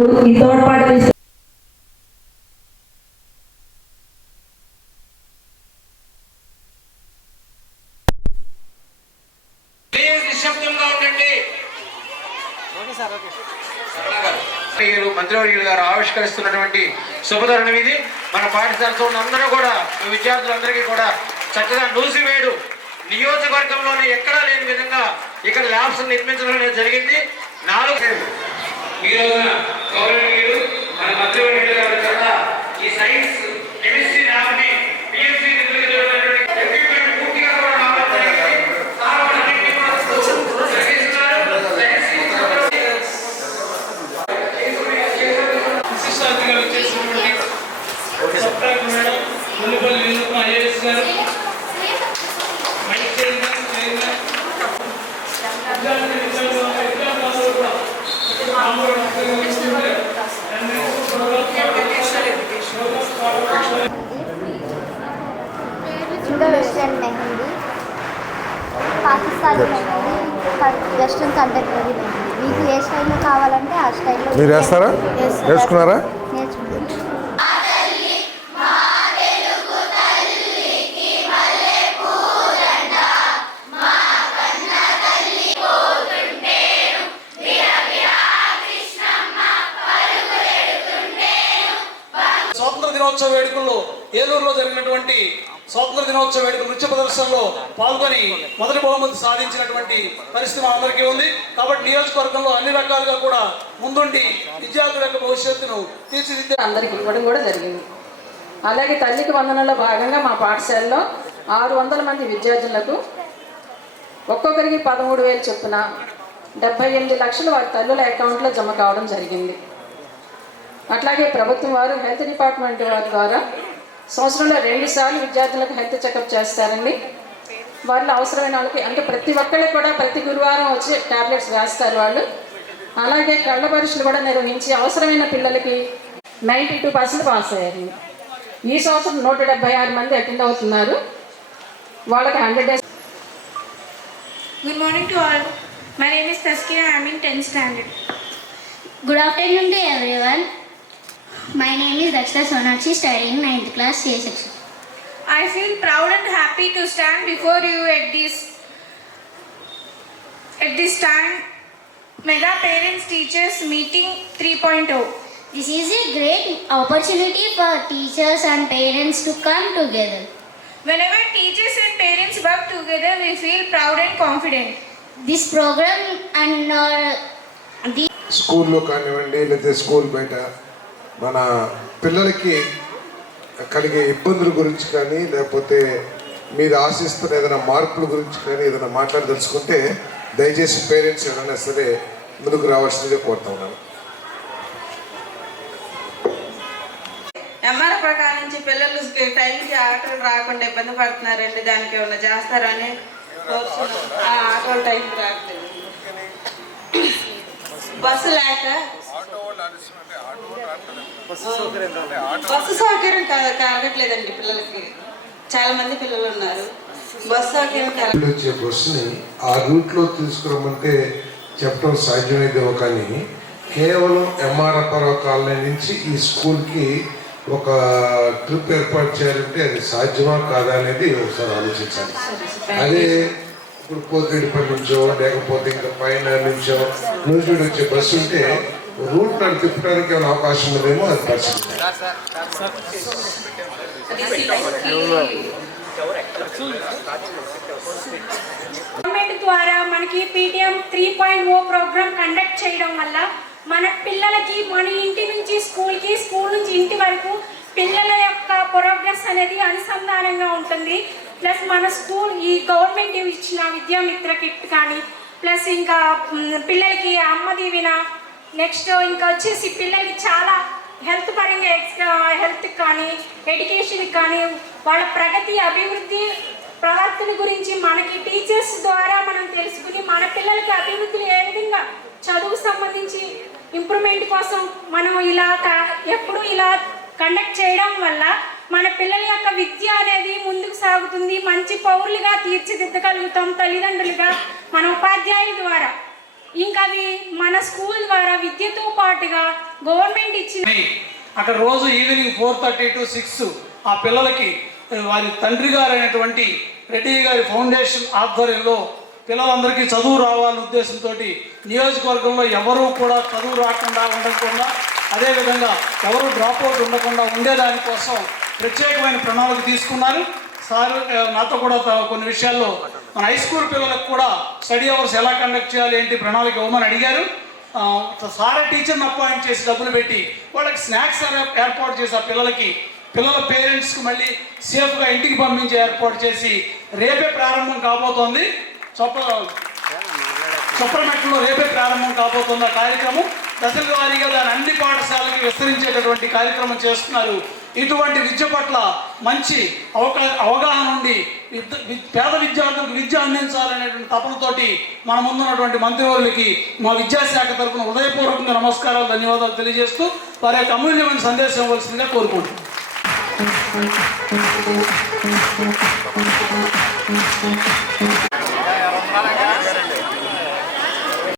ఈ తోడ్పాటు నిశ్శబ్దంగా ఉండండి. మంత్రివర్యులు గారు ఆవిష్కరిస్తున్నటువంటి శుభతరుణం ఇది. మన పాఠశాలలో ఉన్న అందరూ కూడా విద్యార్థులందరికీ కూడా చక్కగా నూసివేడు నియోజకవర్గంలోనే ఎక్కడా లేని విధంగా ఇక్కడ ల్యాబ్స్ నిర్మించడం జరిగింది. 4 ఈ రోజున గౌరవనీయులు మన మంత్రివర్యులు గారు కూడా ఈ సైన్స్ కెమిస్ట్రీ ల్యాబ్ని పిఎస్సి ఎక్విప్మెంట్ పూర్తిగా కూడా రావడం జరిగింది. Western mehndi, Pakistani mehndi, western contemporary mehndi. మీకు ఏ స్టైల్లో కావాలంటే ఆ స్టైల్లో మీరు వేస్తారా? వేసుకున్నారా? నేర్చుకుంటారు. స్వాతంత్ర దినోత్సవ వేడుకల్లో ఏలూరులో జరిగినటువంటి స్వాతంత్ర దినోత్సవ వేడుక నృత్య ప్రదర్శనలో పాల్గొని మొదటి బహుమతి సాధించినటువంటి పరిస్థితి మా అందరికీ ఉంది. కాబట్టి నియోజకవర్గంలో అన్ని రకాలుగా కూడా ముందుండి విద్యార్థుల యొక్క భవిష్యత్తును తీర్చిదిద్దే అందరికి ఇవ్వడం కూడా జరిగింది. అలాగే తల్లికి వందనంలో భాగంగా మా పాఠశాలలో 600 మంది విద్యార్థులకు ఒక్కొక్కరికి 13,000 చొప్పున 78 లక్షలు వారి తల్లుల అకౌంట్లో జమ కావడం జరిగింది. అట్లాగే ప్రభుత్వం వారు హెల్త్ డిపార్ట్మెంట్ వారి ద్వారా సంవత్సరంలో 2 సార్లు విద్యార్థులకు హెల్త్ చెకప్ చేస్తారండి. వాళ్ళు అవసరమైన వాళ్ళకి అంటే ప్రతి ఒక్కరికి కూడా ప్రతి గురువారం వచ్చి ట్యాబ్లెట్స్ వేస్తారు వాళ్ళు. అలాగే కళ్ళ పరీక్షలు కూడా నిర్వహించి అవసరమైన పిల్లలకి 92% పాస్ అయ్యారు. ఈ సంవత్సరం 176 మంది అటెండ్ అవుతున్నారు. వాళ్ళకి 100 days. Good morning to all. My name is Taskira. I am in 10th standard. Good afternoon to everyone. My name is Dakshita Sonakshi, studying 9th class C section. I feel proud and happy to stand before you at this time Mega Parents Teachers Meeting 3.0. This is a great opportunity for teachers and parents to come together. Whenever teachers and parents work together, we feel proud and confident. This program and the స్కూల్లో కానివ్వండి లేదా school బయట మన పిల్లలకి కలిగే ఇబ్బందుల గురించి కానీ లేకపోతే మీరు ఆశిస్తున్న ఏదైనా మార్పుల గురించి కానీ ఏదైనా మాట్లాడదలుచుకుంటే దయచేసి పేరెంట్స్ ఏదైనా సరే ముందుకు రావాల్సిందిగా కోరుతా ఉన్నాను. ఎంఆర్ ప్రకారం నుంచి పిల్లలు టైంకి ఆటోలు రాకుండా ఇబ్బంది పడుతున్నారండి. దానికి ఏమైనా చేస్తారని ఆటోలు టైంకి రావట్లేదు, బస్సు లేక బస్సు సౌకర్యం కలగట్లేదండి పిల్లలకి. చాలా మంది పిల్లలు ఉన్నారు, బస్సు సౌకర్యం వచ్చే బస్సుని ఆ రూట్లో తీసుకురమ్మంటే చెప్పడం సాధ్యమైందేమో కానీ కేవలం ఎంఆర్ఎఫ్ఆర్ఓ కాలనీ నుంచి ఈ స్కూల్కి ఒక ట్రిప్ ఏర్పాటు చేయాలంటే అది సాధ్యమా కాదా అనేది ఒకసారి ఆలోచించాలి. అదే ఇప్పుడు పోతిరెడ్డిపల్లి నుంచో లేకపోతే ఇంకా పైన నుంచో నూజివీడు వచ్చే బస్సు ఉంటే రూట్ నన్ను తిప్పడానికి ఏమైనా అవకాశం ఉందేమో అది పరిస్థితి. గవర్నమెంట్ ద్వారా మనకి PTM 3.0 ప్రోగ్రామ్ కండక్ట్ చేయడం వల్ల మన పిల్లలకి మన ఇంటి నుంచి స్కూల్కి, స్కూల్ నుంచి ఇంటి వరకు పిల్లల యొక్క ప్రోగ్రెస్ అనేది అనుసంధానంగా ఉంటుంది. ప్లస్ మన స్కూల్ ఈ గవర్నమెంట్ ఇచ్చిన విద్యామిత్ర కిట్ కానీ, ప్లస్ ఇంకా పిల్లలకి అమ్మ దీవెన, నెక్స్ట్ ఇంకా వచ్చేసి పిల్లలకి చాలా హెల్త్ పరంగా హెల్త్ కానీ ఎడ్యుకేషన్కి కానీ వాళ్ళ ప్రగతి అభివృద్ధి ప్రవర్తన గురించి మనకి టీచర్స్ ద్వారా మనం తెలుసుకుని మన పిల్లలకి అభివృద్ధిని ఏ విధంగా చదువు సంబంధించి ఇంప్రూవ్మెంట్ కోసం మనం ఎప్పుడు ఇలా కండక్ట్ చేయడం వల్ల మన పిల్లల యొక్క విద్య అనేది ముందుకు సాగుతుంది. మంచి పౌరులుగా తీర్చిదిద్దగలుగుతాం తల్లిదండ్రులుగా మన ఉపాధ్యాయుల ద్వారా. ఇంకా అవి మన స్కూల్ ద్వారా విద్యతో పాటుగా గవర్నమెంట్ ఇచ్చిన అక్కడ రోజు ఈవినింగ్ 4:30 to 6 ఆ పిల్లలకి వారి తండ్రి గారు అయినటువంటి రెడ్డి గారి ఫౌండేషన్ ఆధ్వర్యంలో పిల్లలందరికీ చదువు రావాలనే ఉద్దేశంతో నియోజకవర్గంలో ఎవరూ కూడా చదువు రాకుండా ఉండకుండా, అదేవిధంగా ఎవరు డ్రాప్ అవుట్ ఉండకుండా ఉండేదానికోసం ప్రత్యేకమైన ప్రణాళిక తీసుకున్నారు. సార్ నాతో కూడా కొన్ని విషయాల్లో మన హై స్కూల్ పిల్లలకు కూడా స్టడీ అవర్స్ ఎలా కండక్ట్ చేయాలి ఏంటి ప్రణాళిక ఇవ్వమని అడిగారు. సారే టీచర్ని అపాయింట్ చేసి డబ్బులు పెట్టి వాళ్ళకి స్నాక్స్ ఏర్పాటు చేసి ఆ పిల్లల పేరెంట్స్కి మళ్ళీ సేఫ్గా ఇంటికి పంపించే ఏర్పాటు చేసి రేపే ప్రారంభం కాబోతోంది. చొప్పరమెట్లో రేపే ప్రారంభం కాబోతుంది ఆ కార్యక్రమం. దశల వారీగా దాని అన్ని పాఠశాలకి విస్తరించేటటువంటి కార్యక్రమం చేస్తున్నారు. ఇటువంటి విద్య పట్ల మంచి అవగాహన ఉండి పేద విద్యార్థులకు విద్య అందించాలనేటువంటి తపనతోటి మన ముందున్నటువంటి మంత్రివర్యులకి మా విద్యాశాఖ తరఫున హృదయపూర్వకంగా నమస్కారాలు, ధన్యవాదాలు తెలియజేస్తూ వారి యొక్క అమూల్యమైన సందేశం ఇవ్వాల్సిందిగా కోరుకుంటున్నాను.